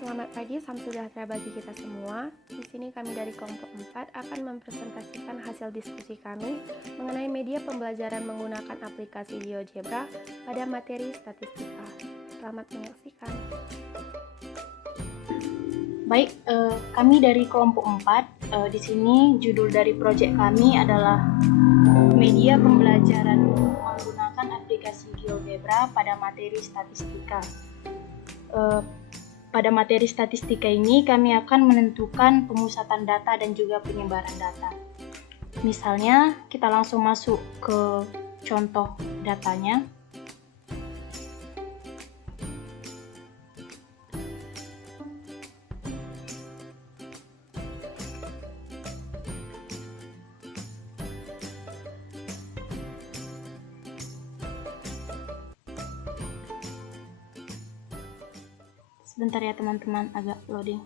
Selamat pagi, salam sejahtera bagi kita semua. Di sini kami dari kelompok 4 akan mempresentasikan hasil diskusi kami mengenai media pembelajaran menggunakan aplikasi GeoGebra pada materi statistika. Selamat menyaksikan. Baik, kami dari kelompok 4, di sini judul dari proyek kami adalah media pembelajaran menggunakan aplikasi GeoGebra pada materi statistika. Pada materi statistika ini kami akan menentukan pemusatan data dan juga penyebaran data. Misalnya, kita langsung masuk ke contoh datanya. Sebentar ya teman-teman, agak loading.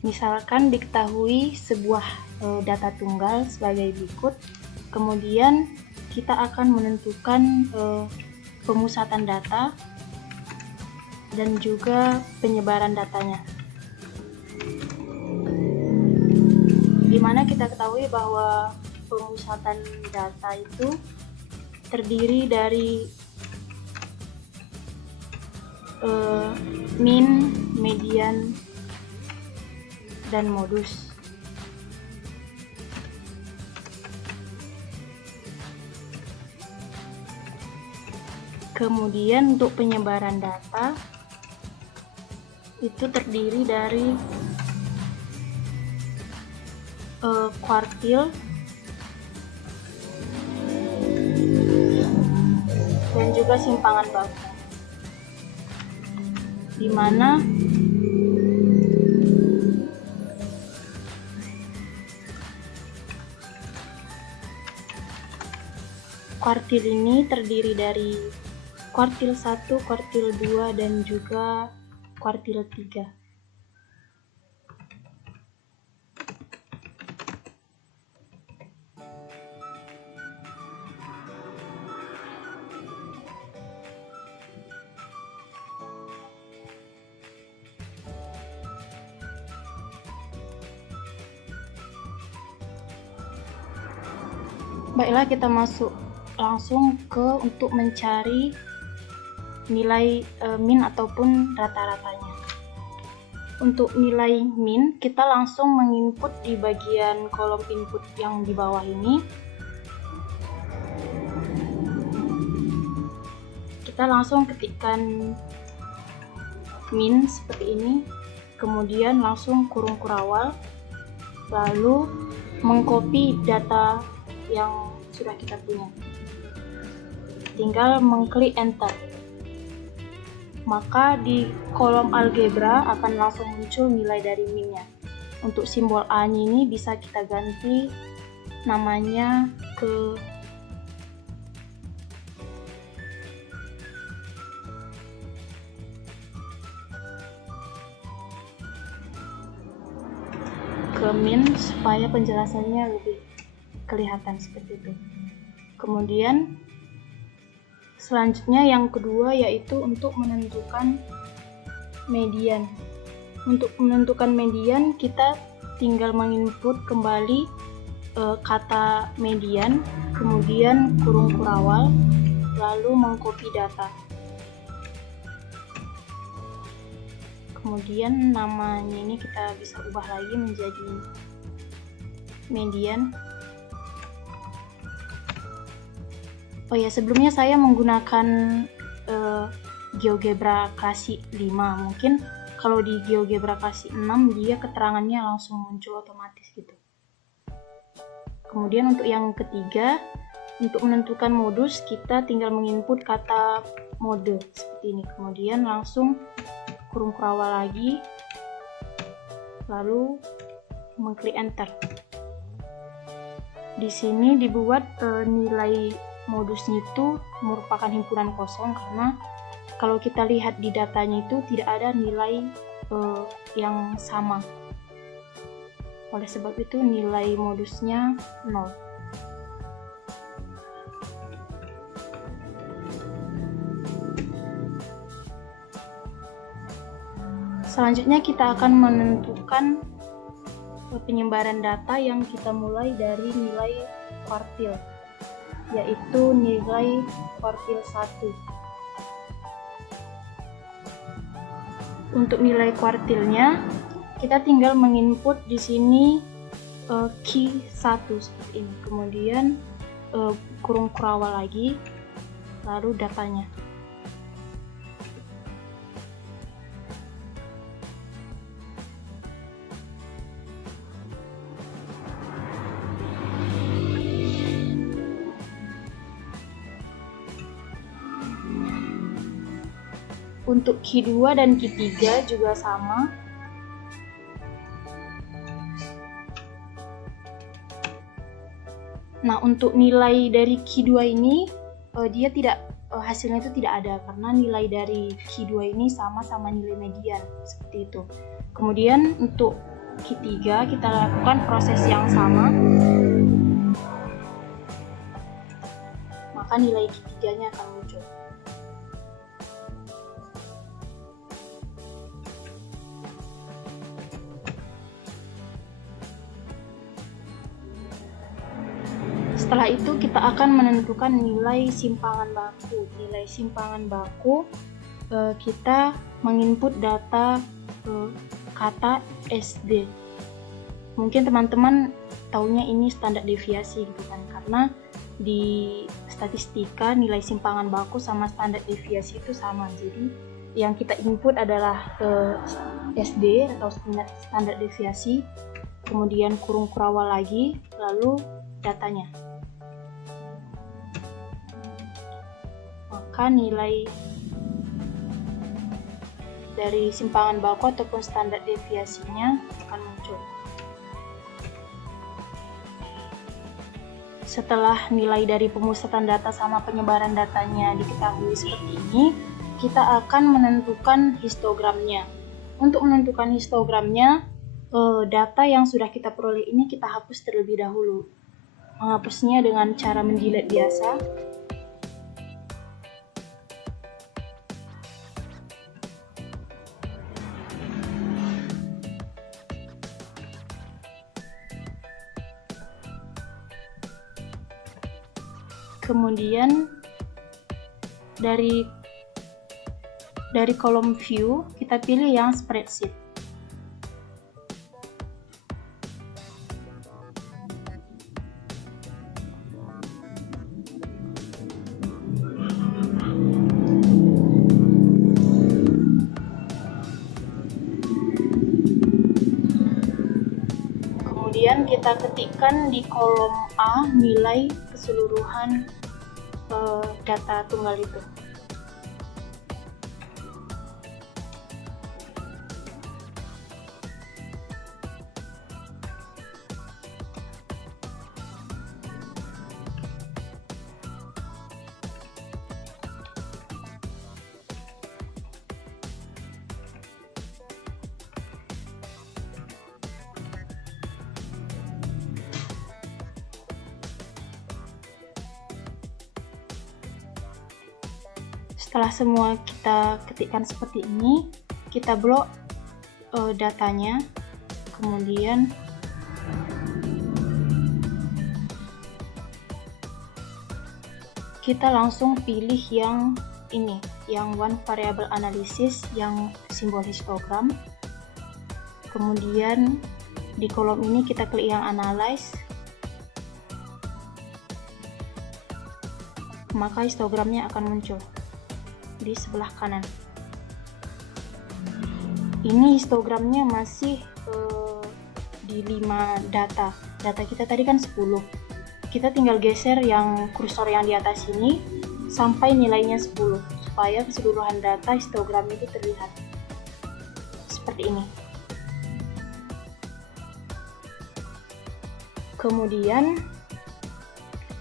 Misalkan diketahui sebuah data tunggal sebagai berikut, kemudian kita akan menentukan pemusatan data dan juga penyebaran datanya. Di mana kita ketahui bahwa pemusatan data itu terdiri dari min, median, dan modus. Kemudian untuk penyebaran data itu terdiri dari kuartil dan juga simpangan baku, di mana kuartil ini terdiri dari kuartil 1, kuartil 2, dan juga kuartil 3. Baiklah, kita masuk langsung untuk mencari nilai min ataupun rata-ratanya. Untuk nilai min, kita langsung menginput di bagian kolom input yang di bawah ini. Kita langsung ketikkan min seperti ini, kemudian langsung kurung kurawal, lalu mengcopy data yang sudah kita punya. Tinggal mengklik enter. Maka di kolom algebra akan langsung muncul nilai dari minnya. Untuk simbol A-nya ini bisa kita ganti namanya ke min supaya penjelasannya lebih kelihatan seperti itu. Kemudian selanjutnya yang kedua yaitu untuk menentukan median. Untuk menentukan median kita tinggal menginput kembali kata median, kemudian kurung kurawal, lalu mengcopy data. Kemudian namanya ini kita bisa ubah lagi menjadi median. Oh ya, sebelumnya saya menggunakan GeoGebra klasik 5. Mungkin kalau di GeoGebra klasik 6 dia keterangannya langsung muncul otomatis gitu. Kemudian untuk yang ketiga, untuk menentukan modus kita tinggal menginput kata mode seperti ini. Kemudian langsung kurung kurawal lagi, lalu mengklik enter. Di sini dibuat nilai modusnya itu merupakan himpunan kosong, karena kalau kita lihat di datanya itu tidak ada nilai yang sama. Oleh sebab itu nilai modusnya 0. Selanjutnya kita akan menentukan penyebaran data yang kita mulai dari nilai kuartil, yaitu nilai kuartil 1. Untuk nilai kuartilnya, kita tinggal menginput di sini key 1 seperti ini, kemudian kurung kurawal lagi, lalu datanya. Untuk key 2 dan key 3 juga sama. Nah, untuk nilai dari key 2 ini dia tidak hasilnya itu tidak ada karena nilai dari key 2 ini sama nilai median seperti itu. Kemudian untuk key 3 kita lakukan proses yang sama. Maka nilai key 3-nya akan muncul. Setelah itu kita akan menentukan nilai simpangan baku. Nilai simpangan baku kita menginput data kata SD. Mungkin teman-teman taunya ini standar deviasi gitu kan, karena di statistika nilai simpangan baku sama standar deviasi itu sama. Jadi yang kita input adalah SD atau standar deviasi, kemudian kurung kurawal lagi, lalu datanya. Maka nilai dari simpangan baku ataupun standar deviasinya akan muncul. Setelah nilai dari pemusatan data sama penyebaran datanya diketahui seperti ini, kita akan menentukan histogramnya. Untuk menentukan histogramnya, data yang sudah kita peroleh ini kita hapus terlebih dahulu. Menghapusnya dengan cara menjilat biasa. Kemudian dari kolom view kita pilih yang spreadsheet. Kemudian kita ketikkan di kolom A nilai keseluruhan data tunggal itu. Setelah semua kita ketikkan seperti ini, kita blok datanya, kemudian kita langsung pilih yang ini, yang one variable analysis, yang simbol histogram. Kemudian di kolom ini kita klik yang analyze, maka histogramnya akan muncul di sebelah kanan. Ini histogramnya masih di 5 data. Data kita tadi kan 10. Kita tinggal geser yang kursor yang di atas ini sampai nilainya 10 supaya keseluruhan data histogram itu terlihat. Seperti ini. Kemudian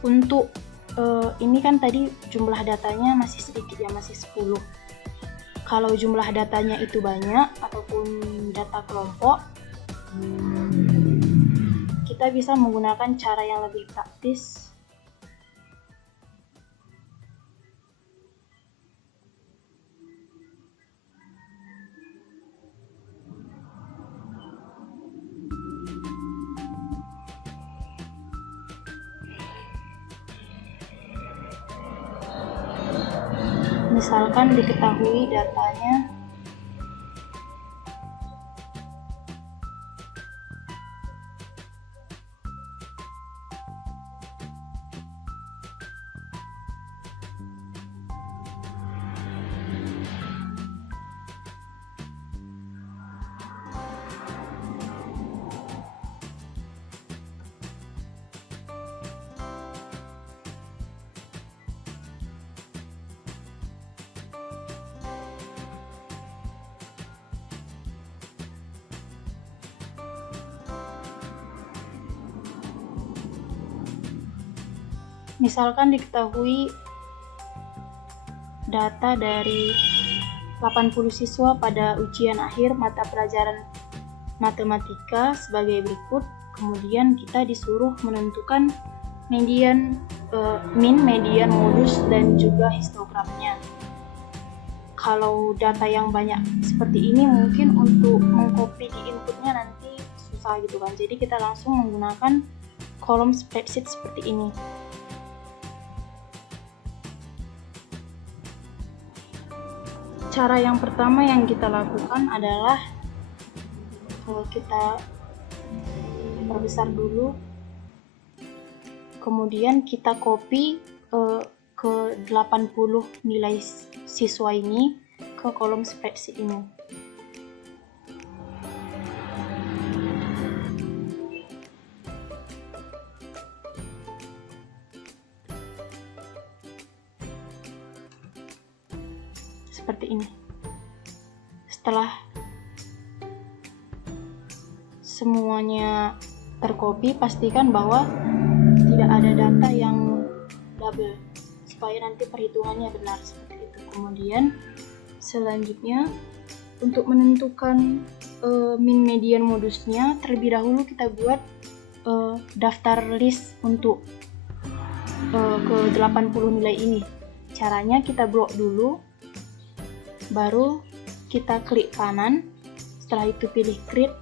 untuk ini kan tadi jumlah datanya masih sedikit ya, masih 10. Kalau jumlah datanya itu banyak ataupun data kelompok, kita bisa menggunakan cara yang lebih praktis. Misalkan diketahui datanya data dari 80 siswa pada ujian akhir mata pelajaran matematika sebagai berikut. Kemudian kita disuruh menentukan median, min, median, modus, dan juga histogramnya. Kalau data yang banyak seperti ini mungkin untuk mengcopy di inputnya nanti susah gitu kan. Jadi kita langsung menggunakan kolom spreadsheet seperti ini. Cara yang pertama yang kita lakukan adalah kita perbesar dulu, kemudian kita copy ke 80 nilai siswa ini ke kolom spreadsheet ini. Seperti ini. Setelah semuanya tercopy, pastikan bahwa tidak ada data yang double supaya nanti perhitungannya benar seperti itu. Kemudian selanjutnya untuk menentukan min, median, modusnya, terlebih dahulu kita buat daftar list untuk ke 80 nilai ini. Caranya kita blok dulu, baru kita klik kanan, setelah itu pilih create,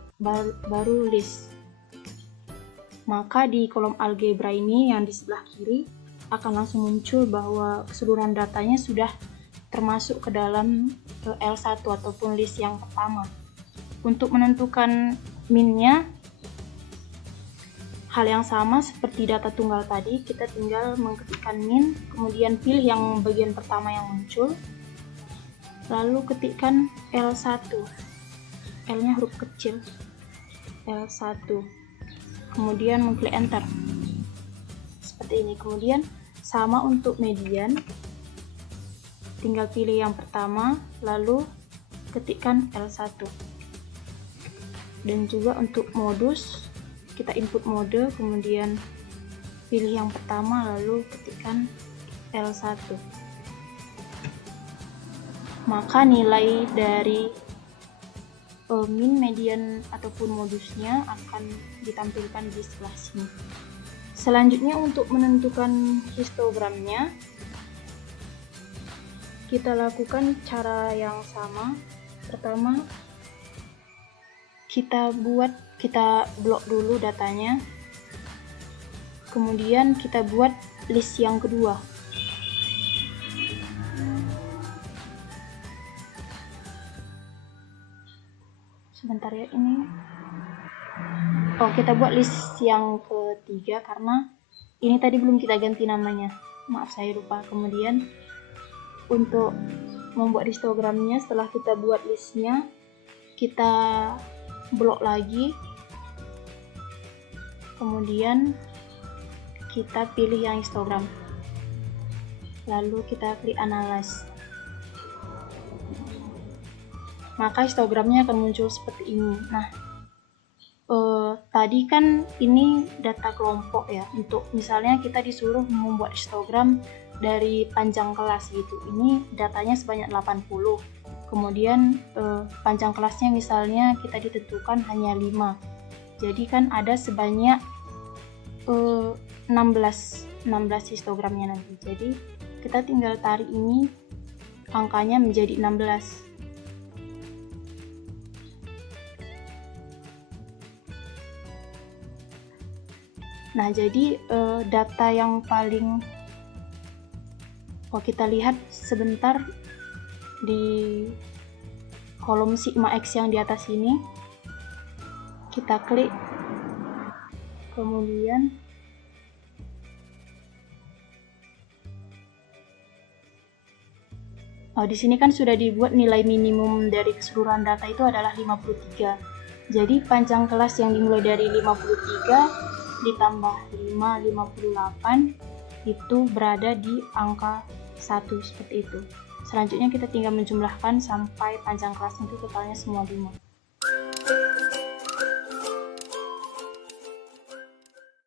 baru list. Maka di kolom algebra ini yang di sebelah kiri akan langsung muncul bahwa keseluruhan datanya sudah termasuk ke dalam L1 ataupun list yang pertama. Untuk menentukan minnya, hal yang sama seperti data tunggal tadi, kita tinggal mengetikkan min, kemudian pilih yang bagian pertama yang muncul, lalu ketikkan L1, L-nya huruf kecil, L1, kemudian mengklik enter seperti ini. Kemudian sama untuk median, tinggal pilih yang pertama lalu ketikkan L1. Dan juga untuk modus, kita input mode, kemudian pilih yang pertama lalu ketikkan L1. Maka nilai dari min, median, ataupun modusnya akan ditampilkan di sebelah sini. Selanjutnya untuk menentukan histogramnya, kita lakukan cara yang sama. Pertama, kita blok dulu datanya, kemudian kita buat list yang kedua. Sebentar ya, ini kita buat list yang ketiga karena ini tadi belum kita ganti namanya, maaf saya lupa. Kemudian untuk membuat histogramnya, setelah kita buat listnya, kita blok lagi, kemudian kita pilih yang histogram, lalu kita klik analyze. Maka histogramnya akan muncul seperti ini. Nah, tadi kan ini data kelompok ya. Untuk misalnya kita disuruh membuat histogram dari panjang kelas gitu. Ini datanya sebanyak 80. Kemudian panjang kelasnya misalnya kita ditentukan hanya 5. Jadi kan ada sebanyak 16 histogramnya nanti. Jadi kita tinggal tarik ini, angkanya menjadi 16. Nah, jadi data yang paling kita lihat sebentar di kolom sigma X yang di atas ini. Kita klik, kemudian di sini kan sudah dibuat nilai minimum dari keseluruhan data itu adalah 53. Jadi panjang kelas yang dimulai dari 53 ditambah 5, 58 itu berada di angka 1 seperti itu. Selanjutnya kita tinggal menjumlahkan sampai panjang kelas itu totalnya semua 5.